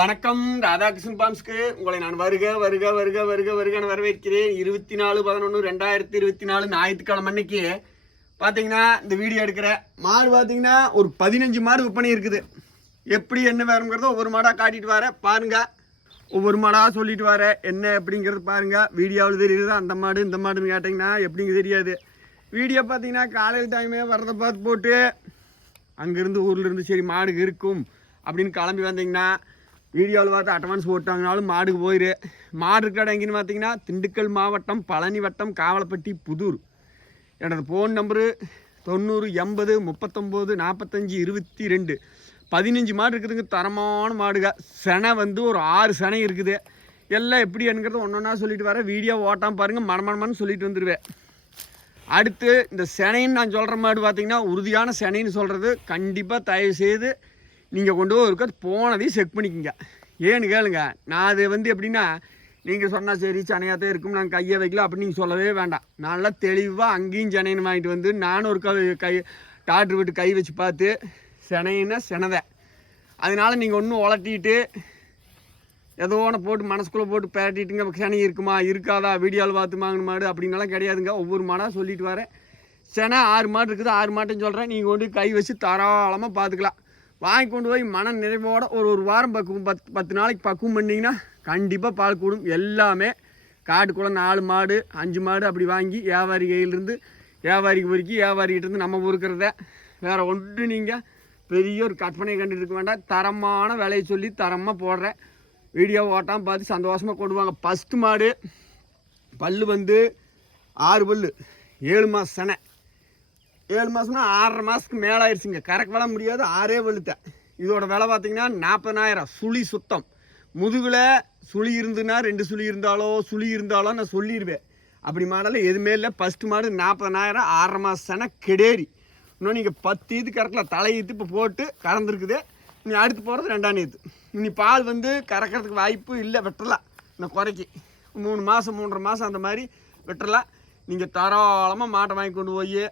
வணக்கம். ராதாகிருஷ்ணன் பாம்ஸ்க்கு உங்களை நான் வருக வருக வருக வருக வருக வரவேற்கிறேன். இருபத்தி நாலு பதினொன்று ரெண்டாயிரத்தி இருபத்தி நாலு ஞாயிற்றுக்கிழமை அன்னைக்கு. பார்த்தீங்கன்னா இந்த வீடியோ எடுக்கிற மாடு பார்த்தீங்கன்னா ஒரு பதினஞ்சு மாடு விற்பனை இருக்குது. எப்படி என்ன வேறுங்கிறத ஒவ்வொரு மாடாக காட்டிட்டு வர. பாருங்க. ஒவ்வொரு மாடாக சொல்லிட்டு வர. என்ன எப்படிங்கிறது பாருங்க. வீடியோவில் தெரியுது? அந்த மாடு இந்த மாடுன்னு கேட்டிங்கன்னா எப்படிங்க தெரியாது. வீடியோ பார்த்தீங்கன்னா காலையில் டைமே வரதை பார்த்து போட்டு அங்கேருந்து ஊர்லேருந்து சரி மாடு இருக்கும் அப்படின்னு கிளம்பி வந்தீங்கன்னா வீடியோவில் பார்த்து அட்வான்ஸ் போட்டாங்கனாலும் மாடுக்கு போயிரு. மாடு இருக்கிற இடம் எங்கேன்னு பார்த்தீங்கன்னா திண்டுக்கல் மாவட்டம் பழனி வட்டம் காவலப்பட்டி புதூர். எனது ஃபோன் நம்பரு தொண்ணூறு எண்பது முப்பத்தொம்போது நாற்பத்தஞ்சு இருபத்தி ரெண்டு. பதினஞ்சு மாடு இருக்குதுங்க தரமான மாடுங்க. செனை வந்து ஒரு ஆறு செனை இருக்குது. எல்லாம் எப்படி என்கிறத ஒன்று ஒன்றா சொல்லிட்டு வரேன். வீடியோ ஓட்டாமல் பாருங்கள் மனமனமான்னு சொல்லிட்டு வந்துடுவேன் அடுத்து இந்த செனைன்னு நான் சொல்கிற மாடு பார்த்தீங்கன்னா உறுதியான செனைன்னு சொல்கிறது கண்டிப்பாக தயவு செய்து நீங்கள் கொண்டு போய் இருக்க போனதையும் செக் பண்ணிக்கோங்க. ஏன்னு கேளுங்க. நான் அது வந்து எப்படின்னா நீங்கள் சொன்னால் சரி சனையாகத்தான் இருக்கும் நாங்கள் கையை வைக்கல அப்படின்னு நீங்கள் சொல்லவே வேண்டாம். நல்லா தெளிவாக அங்கேயும் செனைன்னு வாங்கிட்டு வந்து நானும் ஒரு கை கை டாக்டர் விட்டு கை வச்சு பார்த்து செனைன்னா செனதை. அதனால நீங்கள் ஒன்றும் உலட்டிட்டு ஏதோ ஒன்று போட்டு மனசுக்குள்ளே போட்டு பேட்டிட்டுங்க செனை இருக்குமா இருக்காதா வீடியோவில் பார்த்து வாங்கின மாடு அப்படின்னலாம் கிடையாதுங்க. ஒவ்வொரு மாடாக சொல்லிட்டு வரேன். செனை ஆறு மாடு இருக்குது ஆறு மாட்டுன்னு சொல்கிறேன் நீங்கள் கொண்டு கை வச்சு தாராளமாக பார்த்துக்கலாம். வாங்கி கொண்டு போய் மன நிறைவோட ஒரு ஒரு வாரம் பக்குவம் பத்து பத்து நாளைக்கு பக்குவம் பண்ணிங்கன்னா கண்டிப்பாக பால் கூடும். எல்லாமே காட்டுக்குள்ளே நாலு மாடு அஞ்சு மாடு அப்படி வாங்கி வியாபாரி கையிலிருந்து வியாபாரிக்கு பொறுக்கி வியாபாரிகிட்டருந்து நம்ம பொறுக்கிறத வேறு ஒன்று நீங்கள் பெரிய ஒரு கற்பனை கண்டுட்டு இருக்க வேண்டாம். தரமான விலையை சொல்லி தரமாக போடுறேன் வீடியோ ஓட்டாமல் பார்த்து சந்தோஷமாக கொண்டு வாங்க ஃபஸ்ட்டு மாடு பல்லு வந்து ஆறு பல்லு ஏழு மாதம் செனை. ஏழு மாதம்னா ஆறரை மாதத்துக்கு மேலே ஆயிடுச்சுங்க கறக்க விட முடியாது ஆறே வெளுத்தேன் இதோட விலை பார்த்தீங்கன்னா நாற்பதாயிரம் சுழி சுத்தம். முதுகில் சுழி இருந்துன்னா ரெண்டு சுழி இருந்தாலோ சுழி இருந்தாலோ நான் சொல்லிடுவேன் அப்படி மாடல எதுவுமே இல்லை. ஃபஸ்ட்டு மாடு நாற்பதாயிரம் ஆறரை மாதம் செனை கெடேரி. இன்னும் நீங்கள் பத்து இது கறக்கலாம் தலையீத்து இப்போ போட்டு கறந்துருக்குது. நீ அடுத்து போகிறது ரெண்டாம் நீத்து இனி பால் வந்து கறக்கிறதுக்கு வாய்ப்பு இல்லை வெட்டலாம் இந்த குறைக்கி. மூணு மாதம் மூன்றரை மாதம் அந்த மாதிரி வெட்டலாம் நீங்கள் தாராளமாக மாட்டை வாங்கி கொண்டு போய்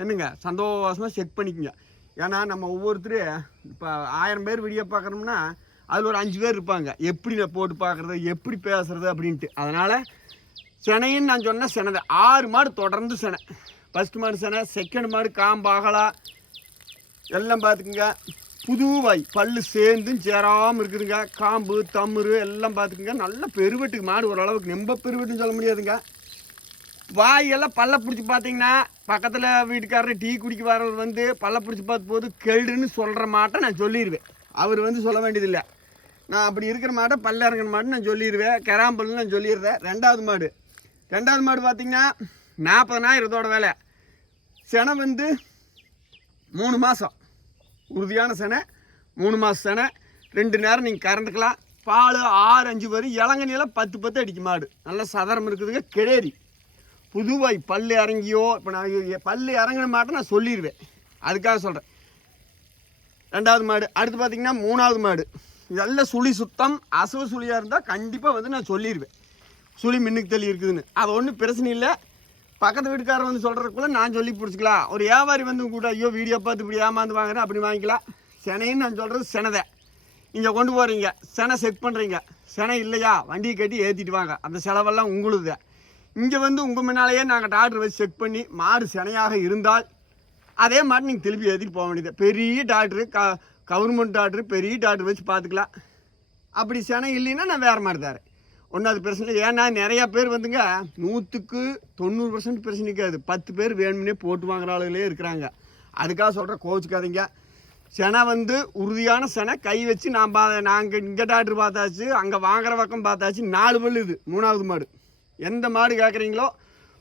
என்னங்க சந்தோஷமாக செக் பண்ணிக்கோங்க. ஏன்னா நம்ம ஒவ்வொருத்தரும் இப்போ ஆயிரம் பேர் வீடியோ பார்க்குறோம்னா அதில் ஒரு அஞ்சு பேர் இருப்பாங்க. எப்படி நான் போட்டு பார்க்குறது எப்படி பேசுறது அப்படின்ட்டு. அதனால் செனைன்னு நான் சொன்னேன் செனதை ஆறு மாடு தொடர்ந்து செனை. ஃபஸ்ட் மாடு செனை செகண்ட் மாடு காம்பாகலா எல்லாம் பார்த்துக்குங்க. புது வாய் பல்லு சேர்ந்தும் சேராமல் இருக்குதுங்க. காம்பு தம்முரு எல்லாம் பார்த்துக்குங்க. நல்ல பெருவெட்டுக்கு மாடு ஓரளவுக்கு ரொம்ப பெருவெட்டுன்னு சொல்ல முடியாதுங்க. வாயெல்லாம் பல்ல பிடிச்சி பார்த்தீங்கன்னா பக்கத்தில் வீட்டுக்காரர் டீ குடிக்க வரவர் வந்து பல்ல பிடிச்சி பார்த்து போது கெழுன்னு சொல்கிற மாட்டை நான் சொல்லிடுவேன் அவர் வந்து சொல்ல வேண்டியதில்லை. நான் அப்படி இருக்கிற மாட்டை பல்ல இறங்குற மாட்டை நான் சொல்லிடுவேன் கராம்பல்னு நான் சொல்லிடுறேன். ரெண்டாவது மாடு. ரெண்டாவது மாடு பார்த்திங்கன்னா நாற்பதனாயிரத்தோட வேலை. செனை வந்து மூணு மாதம் உறுதியான செனை மூணு மாதம் செனை. ரெண்டு நேரம் நீங்கள் கறந்துக்கலாம் பால் ஆறு அஞ்சு வரும் இளங்கனியெல்லாம் பத்து பத்து அடிக்கும் மாடு. நல்லா சதரம் இருக்குதுங்க. கிடேரி. புதுவாய் பல்லு இறங்கியோ இப்போ நான் இ- பல்லு இறங்கின மாட்டை நான் சொல்லிடுவேன் அதுக்காக சொல்கிறேன் ரெண்டாவது மாடு. அடுத்து பார்த்தீங்கன்னா மூணாவது மாடு. இதெல்லாம் சுழி சுத்தம் அசவு சுழியாக இருந்தால் கண்டிப்பாக வந்து நான் சொல்லிடுவேன் சுழி மின்னுக்கு தள்ளி இருக்குதுன்னு. அது ஒன்றும் பிரச்சனை இல்லை. பக்கத்து வீட்டுக்காரர் வந்து சொல்கிறதுக்குள்ள நான் சொல்லி பிடிச்சிக்கலாம். ஒரு வியாபாரி வந்து கூட ஐயோ வீடியோ பார்த்து இப்படி ஏமாந்து வாங்குறேன் அப்படி வாங்கிக்கலாம். செனைன்னு நான் சொல்கிறது செனதை. நீங்கள் கொண்டு போகிறீங்க செனை செக் பண்ணுறீங்க செனை இல்லையா? வண்டியை கட்டி ஏற்றிட்டு வாங்க. அந்த செலவெல்லாம் உங்களுது இங்கே வந்து உங்கள் முன்னாலேயே நாங்கள் டாக்டர் வச்சு செக் பண்ணி மாடு செனையாக இருந்தால் அதே மாதிரி நீங்கள் திருப்பி ஏற்றிட்டு போக வேண்டியது. பெரிய டாக்டரு க கவர்மெண்ட் டாக்டரு பெரிய டாக்டர் வச்சு பார்த்துக்கலாம். அப்படி செனை இல்லைன்னா நான் வேறு மாதிரி தரேன். ஒன்றாவது பிரச்சனை ஏன்னா நிறையா பேர் வந்துங்க நூற்றுக்கு தொண்ணூறு பர்சன்ட் பிரச்சனைக்காது பத்து பேர் வேணும்னே போட்டு வாங்குற ஆளுகளே இருக்கிறாங்க. அதுக்காக சொல்கிற கோச்சுக்காதீங்க செனை வந்து உறுதியான செனை. கை வச்சு நான் பா நாங்கள் இங்கே டாக்டர் பார்த்தாச்சு அங்கே வாங்குற பக்கம் பார்த்தாச்சு நாலு பல்லு இது மூணாவது மாடு. எந்த மாடு கேட்குறீங்களோ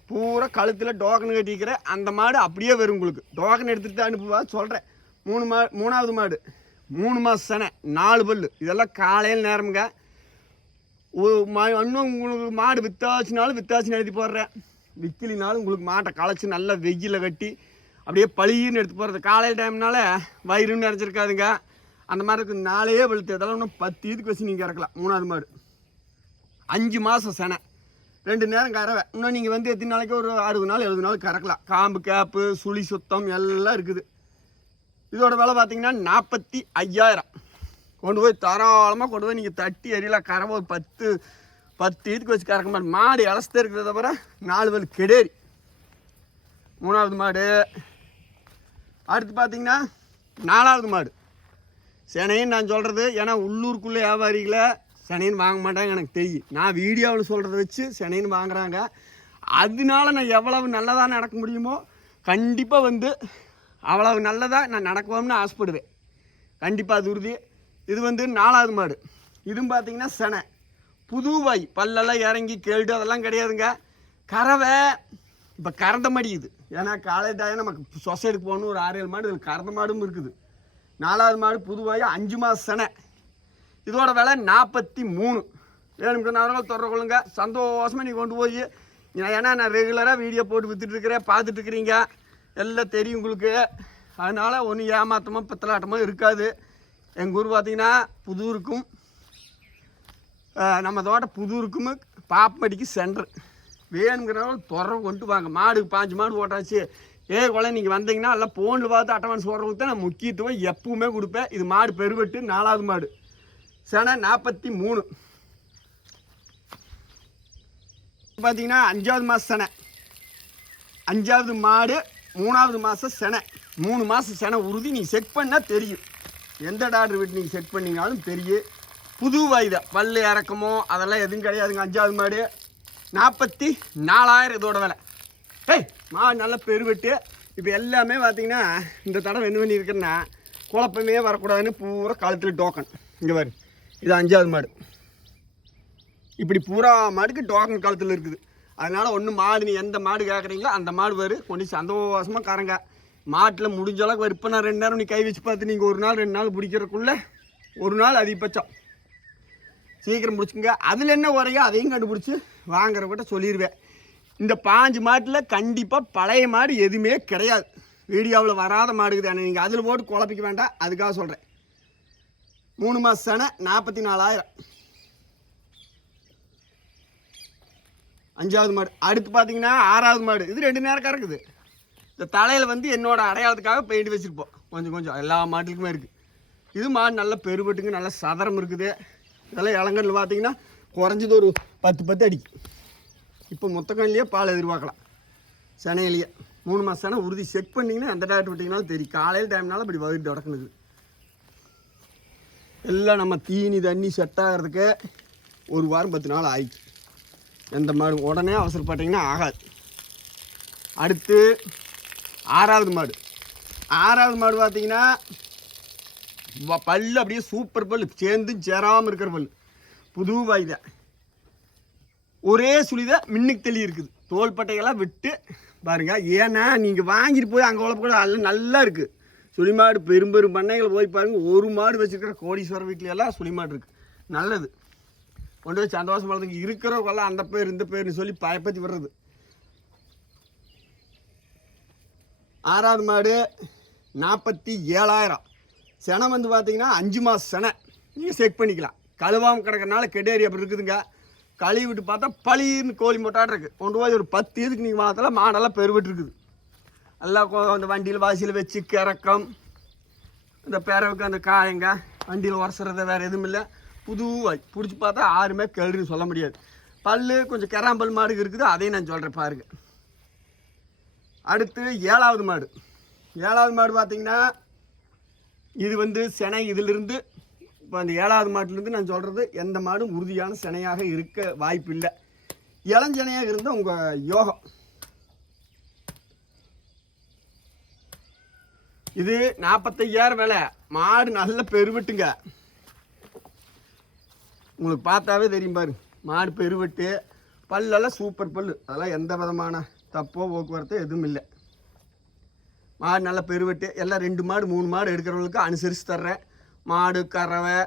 பூரா கழுத்தில் டோக்கன் கட்டிக்கிற அந்த மாடு அப்படியே வரும் உங்களுக்கு. டோக்கன் எடுத்துகிட்டு அனுப்புவா சொல்கிறேன் மூணு மா மூணாவது மாடு. மூணு மாதம் செனை நாலு பல்லு. இதெல்லாம் காலையில் நேரமுங்க. இன்னும் உங்களுக்கு மாடு வித்தாச்சுனாலும் வித்தாச்சுன்னு எழுதி போடுறேன். விற்கலினாலும் உங்களுக்கு மாட்டை களைச்சி நல்லா வெயிலில் கட்டி அப்படியே பழியின்னு எடுத்து போகிறது காலையில் டைம்னால வயிறுன்னு நினச்சிருக்காதுங்க. அந்த மாதிரி இருக்குது நாளையே வெளுத்து அதெல்லாம் இன்னும் பத்து இதுக்கு வச்சு நீங்கள் இறக்கலாம். மூணாவது மாடு. அஞ்சு மாதம் செனை. ரெண்டு நேரம் கறவை. இன்னும் நீங்கள் வந்து எத்தனை நாளைக்கு ஒரு அறுபது நாள் எழுபது நாள் கறக்கலாம். காம்பு கேப்பு சுழி சுத்தம் எல்லாம் இருக்குது. இதோட விலை பார்த்தீங்கன்னா நாற்பத்தி ஐயாயிரம். கொண்டு போய் தாராளமாக கொண்டு போய் நீங்கள் தட்டி எரியலாம் கறவை ஒரு பத்து பத்து இதுக்கு வச்சு கறக்க மாடு மாடு இலசத்த இருக்கிறத தவிர நாலு பல் கெடேரி. மூணாவது மாடு. அடுத்து பார்த்தீங்கன்னா நாலாவது மாடு. செனைன்னு நான் சொல்கிறது ஏன்னா உள்ளூருக்குள்ளே வியாபாரிகளை செனைன்னு வாங்க மாட்டாங்க எனக்கு தெரியும் நான் வீடியோவில் சொல்கிறத வச்சு செனைன்னு வாங்குறாங்க. அதனால நான் எவ்வளவு நல்லதாக நடக்க முடியுமோ கண்டிப்பாக வந்து அவ்வளவு நல்லதாக நான் நடக்குவோம்னு ஆசைப்படுவேன். கண்டிப்பாக அது உறுதி. இது வந்து நாலாவது மாடு. இதுவும் பார்த்தீங்கன்னா செனை. புது வாய். பல்லெல்லாம் இறங்கி கேள்டு அதெல்லாம் கிடையாதுங்க. கறவை இப்போ கறந்த மடியுது ஏன்னா காலையில் டாயம் நமக்கு சொசைட்டிக்கு போகணும் ஒரு ஆறு ஏழு மாடு இதில் கறந்த மாடும் இருக்குது. நாலாவது மாடு புதுவாய் அஞ்சு மாதம் செனை. இதோட விலை நாற்பத்தி மூணு. வேணும்க்கு நகரங்கள் தொடர கொள்ளுங்க. சந்தோஷமாக நீ கொண்டு போய் நான் ஏன்னா நான் ரெகுலராக வீடியோ போட்டு விற்றுட்டுருக்கிறேன் பார்த்துட்ருக்குறீங்க எல்லாம் தெரியும் உங்களுக்கு. அதனால் ஒன்றும் ஏமாற்றமோ பித்தலாட்டமோ இருக்காது. எங்கள் ஊர் பார்த்தீங்கன்னா புதூருக்கும் நம்ம தோட்ட புதூருக்கும் பாப்பமடிக்கு சென்டர் வேணுங்கிறவங்க துறவு கொண்டு வாங்க. மாடு பாஞ்சு மாடு ஓட்டாச்சு. ஏ கொலை நீங்கள் வந்தீங்கன்னா எல்லாம் ஃபோனில் பார்த்து அட்டவான்ஸ் போடுறதுக்கு தான் நான் முக்கியத்துவம் எப்பவுமே கொடுப்பேன். இது மாடு பெருவெட்டு நாலாவது மாடு. செனை நாற்பத்தி மூணு. பார்த்தீங்கன்னா அஞ்சாவது மாதம் செனை. அஞ்சாவது மாடு மூணாவது மாதம் செனை. மூணு மாதம் செனை உறுதி நீங்கள் செக் பண்ணால் தெரியும். எந்த டாக்டர் வீட்டு நீங்கள் செக் பண்ணிங்கனாலும் தெரியும். புது வயதை பல்லு இறக்கமோ அதெல்லாம் எதுவும் கிடையாதுங்க அஞ்சாவது மாடு. நாற்பத்தி நாலாயிரம் இதோட விலை. ஏய் மாடு நல்ல பெருவெட்டு. இப்போ எல்லாமே பார்த்தீங்கன்னா இந்த தடவை என்ன பண்ணியிருக்கேன்னா குழப்பமே வரக்கூடாதுன்னு பூரா கழுத்தில் டோக்கன். இங்கே வரும் இது அஞ்சாவது மாடு. இப்படி பூரா மாடுக்கு டோக்கன் காலத்தில் இருக்குது. அதனால் ஒன்று மாடு நீ எந்த மாடு கேட்குறீங்களோ அந்த மாடு வரும் கொண்டு சந்தோஷமாக காரங்க மாட்டில் முடிஞ்ச அளவுக்கு வரும் நான் ரெண்டு நேரம் நீ கை வச்சு பார்த்து நீங்கள் ஒரு நாள் ரெண்டு நாள் பிடிக்கிறதுக்குள்ளே ஒரு நாள் அதிகபட்சம். சீக்கிரம் பிடிச்சிங்க அதில் என்ன உரையோ அதையும் கண்டுபிடிச்சி வாங்குறவங்கிட்ட சொல்லிடுவேன் இந்த பாஞ்சு மாட்டில் கண்டிப்பாக பழைய மாடு எதுவுமே கிடையாது. வீடியோவில் வராத மாடுக்குது ஆனால் நீங்கள் அதில் போட்டு குழப்பிக்க வேண்டாம். அதுக்காக சொல்கிறேன் மூணு மாதம் சனை நாற்பத்தி நாலாயிரம் அஞ்சாவது மாடு. அடுத்து பார்த்தீங்கன்னா ஆறாவது மாடு. இது ரெண்டு நேரம் கறக்குது. இந்த தலையில் வந்து என்னோட அடையாளத்துக்காக பெயிண்ட் வச்சுருப்போம். கொஞ்சம் கொஞ்சம். எல்லா மாட்டுக்குமே இருக்குது இது மாடு நல்ல பெருபட்டுங்க நல்ல சதரம் இருக்குது. இதெல்லாம் இளங்கண்ணில் பார்த்தீங்கன்னா குறைஞ்சது ஒரு பத்து பத்து அடிக்கு. இப்போ மொத்தக்கண்ணிலேயே பால் எதிர்பார்க்கலாம். சென்னையிலேயே மூணு மாதம் செனை உறுதி செக் பண்ணிங்கன்னா எந்த டாக்டர் விட்டிங்கனாலும் தெரியும். காலையில் டைம்னால இப்படி வயிறு தொடக்குனுது. எல்லாம் நம்ம தீனி தண்ணி செட் ஆகிறதுக்கு ஒரு வாரம் பத்து நாள் ஆயிடுச்சு. எந்த மாடு? உடனே அவசரப்பட்டீங்கன்னா ஆகாது. அடுத்து ஆறாவது மாடு. ஆறாவது மாடு பார்த்தீங்கன்னா வ- பல்லு அப்படியே சூப்பர் பல்லு. சேர்ந்து சேராமல் இருக்கிற பல் புது வாய்த. ஒரே சுழிதான் மின்னுக்கு தெளி இருக்குது. தோள்பட்டையெல்லாம் விட்டு பாருங்கள் ஏன்னா நீங்கள் வாங்கிட்டு போய் அங்கே உழப்ப கூட அல்ல நல்லா இருக்குது சுழிமாடு பெரும் பெரும் பண்ணைகள் போய் பாருங்க ஒரு மாடு வச்சுருக்கிற கோடீஸ்வரர் வீட்டில எல்லாம் சுழிமாடு இருக்குது நல்லது. கொண்டு போய் சந்தோஷம் வளர்த்துக்கு இருக்கிறவங்கெல்லாம் அந்த பேர் இந்த பேர்னு சொல்லி பயப்பத்தி விடுறது. ஆறாவது மாடு நாற்பத்தி ஏழாயிரம். செனை வந்து பார்த்தீங்கன்னா அஞ்சு மாதம் செனை. நீங்கள் செக் பண்ணிக்கலாம். கழுவாமல் கிடக்கிறனால கெடேரி அப்படி இருக்குதுங்க. கழுவி விட்டு பார்த்தா பளிர்னு கோழி மொட்டாட் இருக்குது கொண்டு போய் ஒரு பத்து இதுக்கு நீங்கள் பார்த்தா மாடெல்லாம் பெருவிட்டு இருக்குது. எல்லாம் கொ- அந்த வண்டியில் வாசியில் வச்சு கிறக்கம். இந்த பேரவுக்கு அந்த காயங்க வண்டியில் உரசுறது வேறு எதுவும் இல்லை. புதுவாய் பிடிச்சி பார்த்தா யாருமே கேள்வின்னு சொல்ல முடியாது. பல்லு கொஞ்சம் கெராம்பல் மாடு இருக்குது. அதையும் நான் சொல்கிறேன் பாருங்க. அடுத்து ஏழாவது மாடு. ஏழாவது மாடு பார்த்தீங்கன்னா இது வந்து செனை. இதிலிருந்து இப்போ அந்த ஏழாவது மாட்டிலேருந்து நான் சொல்கிறது எந்த மாடும் உறுதியான சினையாக இருக்க வாய்ப்பு இல்லை இளஞ்சனையாக இருந்தால் உங்கள் யோகம். இது நாற்பத்தையாயிரம் விலை. மாடு நல்ல பெருவெட்டுங்க. உங்களுக்கு பார்த்தாவே தெரியும் பாரு. மாடு பெருவெட்டு பல்லெல்லாம் சூப்பர் பல் அதெல்லாம் எந்த விதமான தப்போ போக்குவரத்தோ எதுவும் இல்லை. மாடு நல்லா பெருவெட்டு. எல்லாம் ரெண்டு மாடு மூணு மாடு எடுக்கிறவங்களுக்கு அனுசரித்து தர்றேன். மாடு கறவை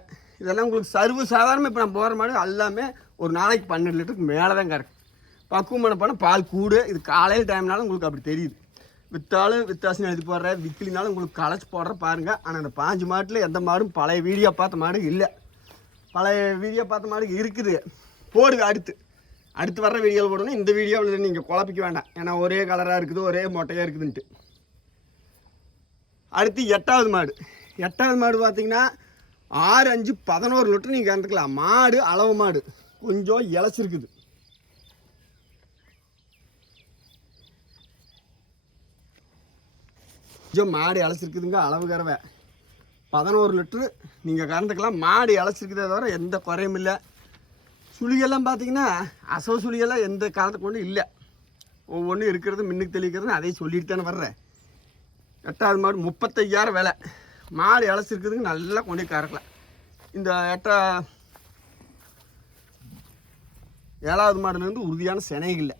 இதெல்லாம் உங்களுக்கு சர்வ சாதாரணமாக இப்போ நான் போகிற மாடு எல்லாமே ஒரு நாளைக்கு பன்னெண்டு லிட்டருக்கு மேலே தான் கிடக்கு பக்குவமான பணம் பால் கூடு. இது காலையில் டைம்னாலும் உங்களுக்கு அப்படி தெரியுது. விற்றாலும் வித்தாசனம் எழுதி போடுற விற்கலினாலும் உங்களுக்கு களைச்சி போடுற பாருங்கள் ஆனால் அந்த பாஞ்சு மாட்டில் எந்த மாடும் பழைய வீடியோ பார்த்த மாடு இல்லை. பழைய வீடியோ பார்த்த மாடு இருக்குது. போடுங்க அடுத்து. அடுத்து வர்ற வீடியோவில் போடணும். இந்த வீடியோவில் நீங்கள் குழப்பிக்க வேண்டாம். ஏன்னா ஒரே கலராக இருக்குது ஒரே மொட்டையாக இருக்குதுன்ட்டு. அடுத்து எட்டாவது மாடு. எட்டாவது மாடு பார்த்தீங்கன்னா ஆறு அஞ்சு பதினோரு லிட்டர் நீங்கள் கறந்துக்கலாம். மாடு அளவு மாடு. கொஞ்சம் இழைச்சிருக்குது கொஞ்சம் மாடு அழைச்சிருக்குதுங்க அளவு கறவை. பதினோரு லிட்ரு நீங்கள் கறந்துக்கலாம். மாடு இழைச்சிருக்கிறத தவிர எந்த குறையும் இல்லை. சுழியெல்லாம் பார்த்தீங்கன்னா அசோ சுழியெல்லாம் எந்த காலத்தை கொண்டு இல்லை. ஒவ்வொன்றும் இருக்கிறது மின்னுக்கு தெளிக்கிறதுன்னு அதையும் சொல்லிட்டு தானே வர்றேன். எட்டாவது மாடு முப்பத்தையாயிரம் விலை. மாடு இழைச்சிருக்குதுங்க நல்லா கொண்டு கறக்கலாம் இந்த எட்டா ஏழாவது மாடுலேருந்து உறுதியான சினைகள் இல்லை.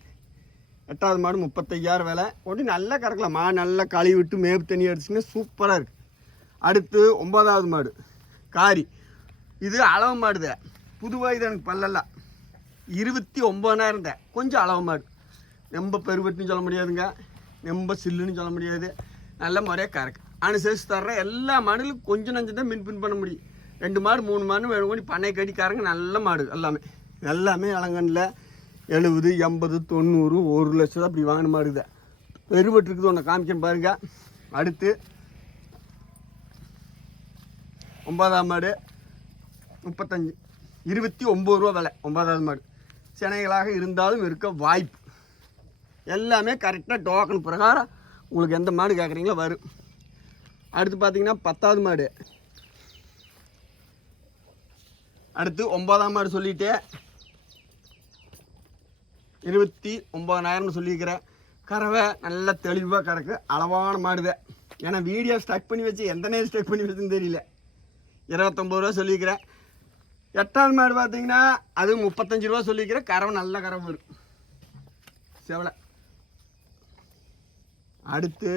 எட்டாவது மாடு முப்பத்தையாயிரம் விலை. கொண்டு நல்லா கறக்கலாம். மாடு நல்லா கழுவி விட்டு மேப்பு தண்ணி அடிச்சிங்கன்னா சூப்பராக இருக்குது அடுத்து ஒம்பதாவது மாடு காரி. இது அளவு மாடுதே புதுவாக இது எனக்கு பல்லெல்லாம் இருபத்தி ஒம்பதாயிரம் தான் கொஞ்சம் அளவு மாடு. ரொம்ப பெருவெட்டுன்னு சொல்ல முடியாதுங்க. ரொம்ப சில்லுன்னு சொல்ல முடியாது. நல்ல முறையாக கறக்கு. அனுசரித்து தர்ற எல்லா மாடுகளும் கொஞ்சம் நஞ்சம் தான் மின்பின் பண்ண முடியும். ரெண்டு மாடு மூணு மாடு வேணும் பண்ணி பண்ணை கடிக்காரங்க நல்ல மாடு. எல்லாமே. எல்லாமே அலங்கனில் எழுபது எண்பது தொண்ணூறு ஒரு லட்சம் அப்படி வாங்கின மாடு தான் பெருவெட்டு இருக்குது ஒன்று காமிக்கணும் பாருங்க. அடுத்து ஒன்பதாம் மாடு முப்பத்தஞ்சு இருபத்தி ஒம்பது ரூபா விலை ஒன்பதாவது மாடு. சினைகளாக இருந்தாலும் இருக்க வாய்ப்பு. எல்லாமே கரெக்டாக டோக்கன் பிரகாரம் உங்களுக்கு எந்த மாடு கேட்குறீங்களோ வரும். அடுத்து பார்த்தீங்கன்னா பத்தாவது மாடு. அடுத்து ஒன்பதாம் மாடு சொல்லிவிட்டு இருபத்தி ஒம்பதாயிரம்னு சொல்லியிருக்கிறேன். கறவை நல்லா தெளிவாக கறக்கு அளவான மாடுதான் ஏன்னா வீடியோ ஸ்டக் பண்ணி வச்சு எந்த நேரம் ஸ்டக் பண்ணி வச்சுன்னு தெரியல. இருபத்தொம்பது ரூபா சொல்லியிருக்கிறேன். எட்டாவது மாடு பார்த்தீங்கன்னா அது முப்பத்தஞ்சு ரூபா சொல்லியிருக்கிறேன் கறவை நல்ல கறவை வரும் செவலை. அடுத்து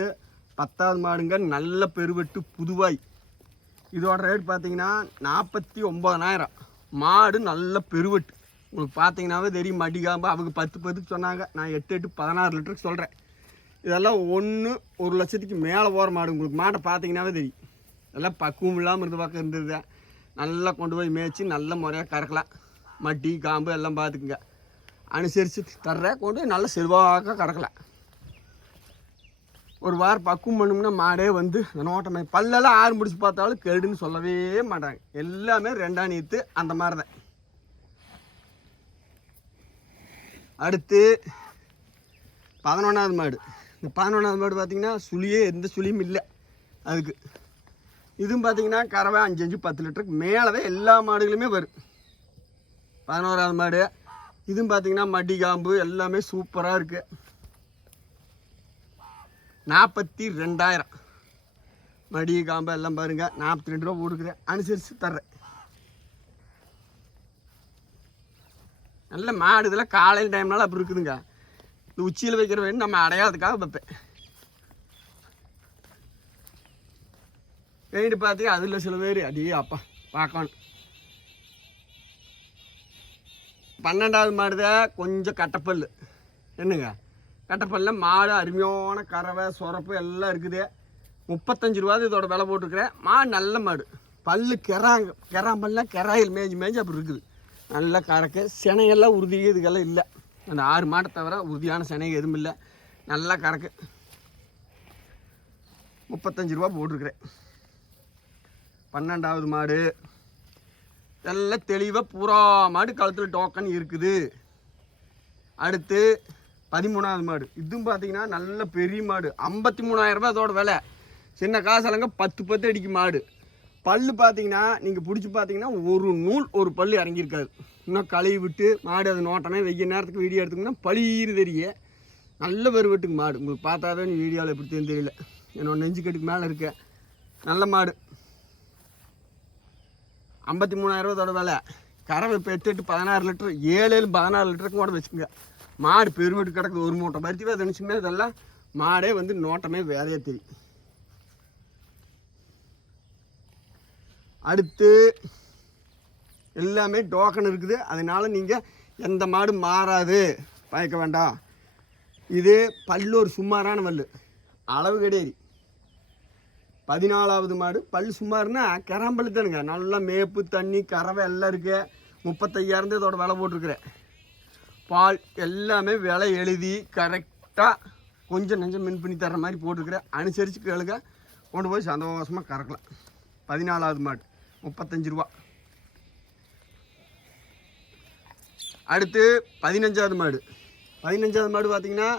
பத்தாவது மாடுங்க நல்ல பெருவெட்டு புதுவாய். இதோட ரேட் பார்த்தீங்கன்னா நாற்பத்தி ஒம்பதனாயிரம் மாடு நல்ல பெருவெட்டு. உங்களுக்கு பார்த்தீங்கன்னாவே தெரியும் மடிக்காம்பு அவங்க பத்து பத்துக்கு சொன்னாங்க. நான் எட்டு எட்டு பதினாறு லிட்டருக்கு சொல்கிறேன் இதெல்லாம் ஒன்று ஒரு லட்சத்துக்கு மேலே போகிற மாடு. உங்களுக்கு மாட்டை பார்த்தீங்கன்னாவே தெரியும். நல்லா பக்குவம் இல்லாமல் இருந்த பக்கம் இருந்தது நல்லா கொண்டு போய் மேய்ச்சி நல்ல முறையாக கறக்கலாம். மட்டி காம்பு எல்லாம் பார்த்துக்குங்க அனுசரித்து தர்ற கொண்டு போய் நல்லா செல்வாக்காக கறக்கலாம். ஒரு வாரம் பக்குவம் பண்ணோம்னா மாடே வந்து நோட்டமே பல்லெல்லாம் ஆறு முடிச்சு பார்த்தாலும் கெடுன்னு சொல்லவே மாட்டாங்க. எல்லாமே ரெண்டாம் நீத்து அந்த மாதிரி தான். அடுத்து பதினொன்றாவது மாடு. இந்த பதினொன்றாவது மாடு பார்த்தீங்கன்னா சுழியே எந்த சுழியும் இல்லை. அதுக்கு. இதுவும் பார்த்திங்கன்னா கறவை அஞ்சு அஞ்சு பத்து லிட்டருக்கு மேலவே எல்லா மாடுகளுமே வரும். பதினோராவது மாடு. இதுவும் பார்த்திங்கன்னா மடி காம்பு எல்லாமே சூப்பராக இருக்குது நாற்பத்தி ரெண்டாயிரம். மடி காம்பு எல்லாம் பாருங்க. நாற்பத்தி ரெண்டு ரூபா கொடுக்குறேன் அனுசரித்து தர்றேன். நல்ல மாடு இதெல்லாம் காலையில் டைம்னால அப்படி இருக்குதுங்க. இந்த உச்சியில் வைக்கிற வேணும் நம்ம அடையாளத்துக்காக வைப்பேன். வேண்டி பார்த்து அதில் சில பேர் அடியே அப்பா பார்க்கணும். பன்னெண்டாவது மாடுத கொஞ்சம் கட்டப்பல் என்னங்க? கட்டப்பல்ல மாடு அருமையான கறவை சுரப்பு எல்லாம் இருக்குது. முப்பத்தஞ்சு ரூபா இதோட விலை போட்டுருக்குறேன். மாடு நல்ல மாடு. பல்லு கெறாங்க கெறாம்பல்லாம் கெராயில் மேய்ஞ்சி மேய்ஞ்சி அப்படி இருக்குது. நல்லா கறக்கு. சினையெல்லாம் உறுதி இதுக்கெல்லாம் இல்லை. அந்த ஆறு மாட்டை தவிர உறுதியான சினை எதுவும் இல்லை. நல்லா கறக்கு. முப்பத்தஞ்சு ரூபா போட்டிருக்கிறேன். பன்னெண்டாவது மாடு. எல்லாம் தெளிவாக பூரா மாடு கழுத்தில் டோக்கன் இருக்குது. அடுத்து பதிமூணாவது மாடு. இதுவும் பார்த்தீங்கன்னா நல்ல பெரிய மாடு. ஐம்பத்தி மூணாயிரம் ரூபா அதோட விலை. சின்ன காசலங்க பத்து பத்து அடிக்கு மாடு. பல்லு பார்த்தீங்கன்னா நீங்கள் பிடிச்சி பார்த்தீங்கன்னா ஒரு நூல் ஒரு பல்லு இறங்கியிருக்காது. இன்னும் கழுவி விட்டு மாடு அது நோட்டமே வெய்ய நேரத்துக்கு வீடியோ எடுத்துக்கோங்கன்னா பளியிரு தெரிய நல்ல வெறுவெட்டுக்கு மாடு. உங்களுக்கு பார்த்தாவே நீ வீடியோவில் எப்படி தெரியும் தெரியல. என்னோட நெஞ்சு கட்டுக்கு மேலே இருக்க. நல்ல மாடு. ஐம்பத்தி மூணாயிரரூவாதோட ரூபாயோட விலை. கறவை இப்போ எட்டு எட்டு பதினாறு லிட்டர். ஏழு ஏழு பதினாறு லிட்டருக்கு கூட வச்சுக்கோங்க. மாடு பெருமெட்டு கிடக்குது ஒரு மூட்டை பருத்தி வேறு நினச்சுமே இதெல்லாம் மாடே வந்து நோட்டமே வேலையே தெரியும். அடுத்து எல்லாமே டோக்கன் இருக்குது. அதனால் நீங்கள் எந்த மாடு மாறாது. பயக்க வேண்டாம். இது பல் ஒரு சுமாரான பல் அளவு கிடையாது. பதினாலாவது மாடு. பல் சுமார்னா கராம்பல் தானுங்க. நல்லா மேப்பு தண்ணி கறவை எல்லாம் இருக்கு. முப்பத்தையாயிரம் இதோட விலை போட்டிருக்கிறேன். பால் எல்லாமே விலை எழுதி கரெக்டாக கொஞ்சம் நெஞ்சம் மின் பண்ணி தர்ற மாதிரி போட்டிருக்கிறேன். அனுசரித்து கேளுங்க. கொண்டு போய் சந்தோஷமாக கறக்கலாம். பதினாலாவது மாடு. முப்பத்தஞ்சு ரூபா. அடுத்து பதினஞ்சாவது மாடு. பதினஞ்சாவது மாடு பார்த்தீங்கன்னா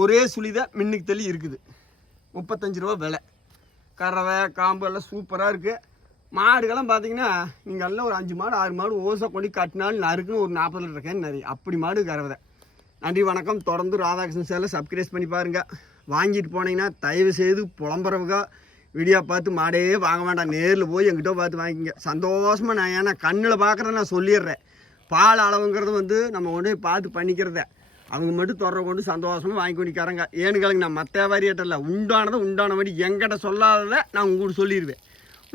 ஒரே சுழிதான் மின்னுக்கு தள்ளி இருக்குது. முப்பத்தஞ்சு ரூபா விலை. கறவை காம்பு எல்லாம் சூப்பராக இருக்குது மாடுகள்லாம் பார்த்தீங்கன்னா நீங்கள் எல்லாம் ஒரு அஞ்சு மாடு ஆறு மாடு ஓசை கொண்டு கட்டினாலும் நறுக்குன்னு ஒரு நாற்பது லிட்டர் கேன் நிறைய. அப்படி மாடு கறவை நன்றி வணக்கம். தொடர்ந்து ராதாகிருஷ்ணன் சேரில் சப்ஸ்கிரைஸ் பண்ணி பாருங்கள் வாங்கிட்டு போனீங்கன்னா தயவு செய்து புலம்புறவுக வீடியோ பார்த்து மாடே வாங்க வேண்டாம். நேரில் போய் எங்கிட்ட பார்த்து வாங்கிங்க. சந்தோஷமாக நான் ஏன்னா கண்ணில் பார்க்குறத நான் சொல்லிடுறேன். பால் அளவுங்கிறது வந்து நம்ம உடனே பார்த்து பண்ணிக்கிறத. அவங்க மட்டும் தொடர கொண்டு சந்தோஷமாக வாங்கி கொண்டிக்காரங்க ஏன்னு கேளுங்க நான் மற்ற வாரியட்டில் உண்டானதை உண்டானபடி எங்கிட்ட சொல்லாததை நான் உங்கள்கிட்ட சொல்லிடுவேன்.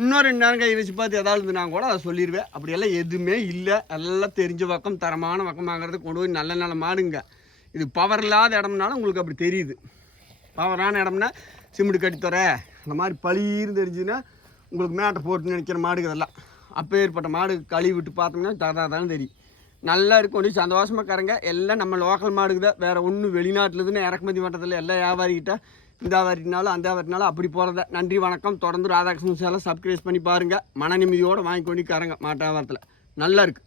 இன்னும் ரெண்டு நேரம் கை வச்சு பார்த்து ஏதாவது நான் கூட அதை சொல்லிடுவேன். அப்படியெல்லாம் எதுவுமே இல்லை. எல்லாம் தெரிஞ்ச பக்கம் தரமான பக்கம் கொண்டு போய் நல்ல நல்ல மாடுங்க. இது பவர் இல்லாத இடம்னாலும் உங்களுக்கு அப்படி தெரியுது. பவரான இடம்னா சிமெண்ட் கட்டித்தர இந்த மாதிரி பழியிருந்து தெரிஞ்சுன்னா உங்களுக்கு மேட்டை போட்டு நினைக்கிற மாடுங்க இதெல்லாம் அப்போ ஏற்பட்ட மாடு கழுவி விட்டு பார்த்தோம்னா தரதான் தெரியும். நல்லா இருக்கும். கொஞ்சம் சந்தோஷமாக கரங்க. எல்லாம் நம்ம லோக்கல் மாடுக்கு தான். வேறு ஒன்றும் வெளிநாட்டிலேருந்து இறக்குமதி பண்ணுறதில்ல எல்லாம் வியாபாரிக்கிட்ட இந்த வியாபாரினாலும் அந்த வியாபாரினாலும் அப்படி போகிறத நன்றி வணக்கம். தொடர்ந்து ராதாகிருஷ்ணன் சேலை சப்ஸ்கிரைஸ் பண்ணி பாருங்கள் மன நிம்மதியோடு வாங்கி கொண்டு கரங்க மாட்டு வியாபாரத்தில். நல்லா இருக்குது